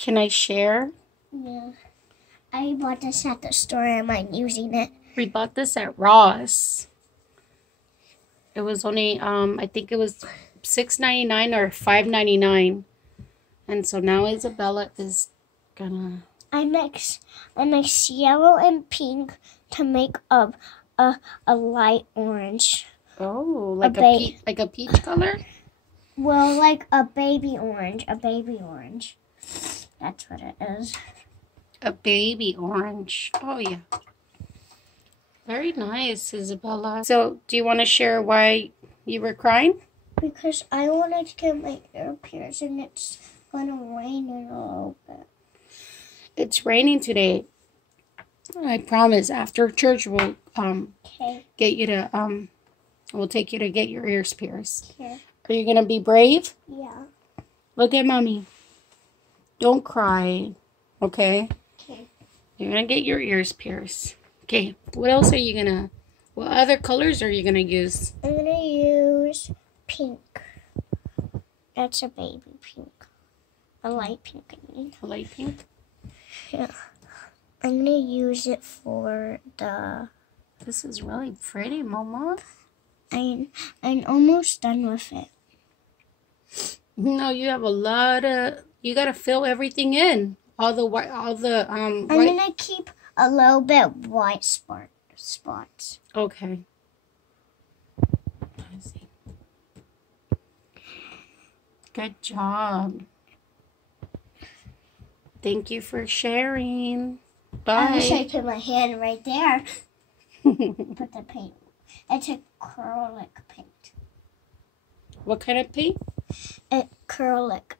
Can I share? Yeah. I bought this at the store and I'm using it. We bought this at Ross. It was only, I think it was $6.99 or $5.99. And so now Isabella is gonna... I mix yellow and pink to make a light orange. Oh, like a peach color? Well, like a baby orange. That's what it is. A baby orange. Oh, yeah. Very nice, Isabella. So, do you want to share why you were crying? Because I wanted to get my ear pierced and it's going to rain in a little bit. It's raining today. I promise after church we'll get you to we'll take you to get your ears pierced. Okay. Are you gonna be brave? Yeah. Look at mommy. Don't cry. Okay? Okay. You're gonna get your ears pierced. Okay. What else are you gonna what other colors are you gonna use? I'm gonna use pink. That's a baby pink. A light pink, I mean. A light pink? Yeah. I'm gonna use it for the... This is really pretty, Mama. I'm almost done with it. No, you have a lot of... You gotta fill everything in. All the white... I'm gonna keep a little bit white spots. Okay. I see. Good job. Thank you for sharing. Bye. I wish I put my hand right there. Put the paint. It's acrylic paint. What kind of paint? Acrylic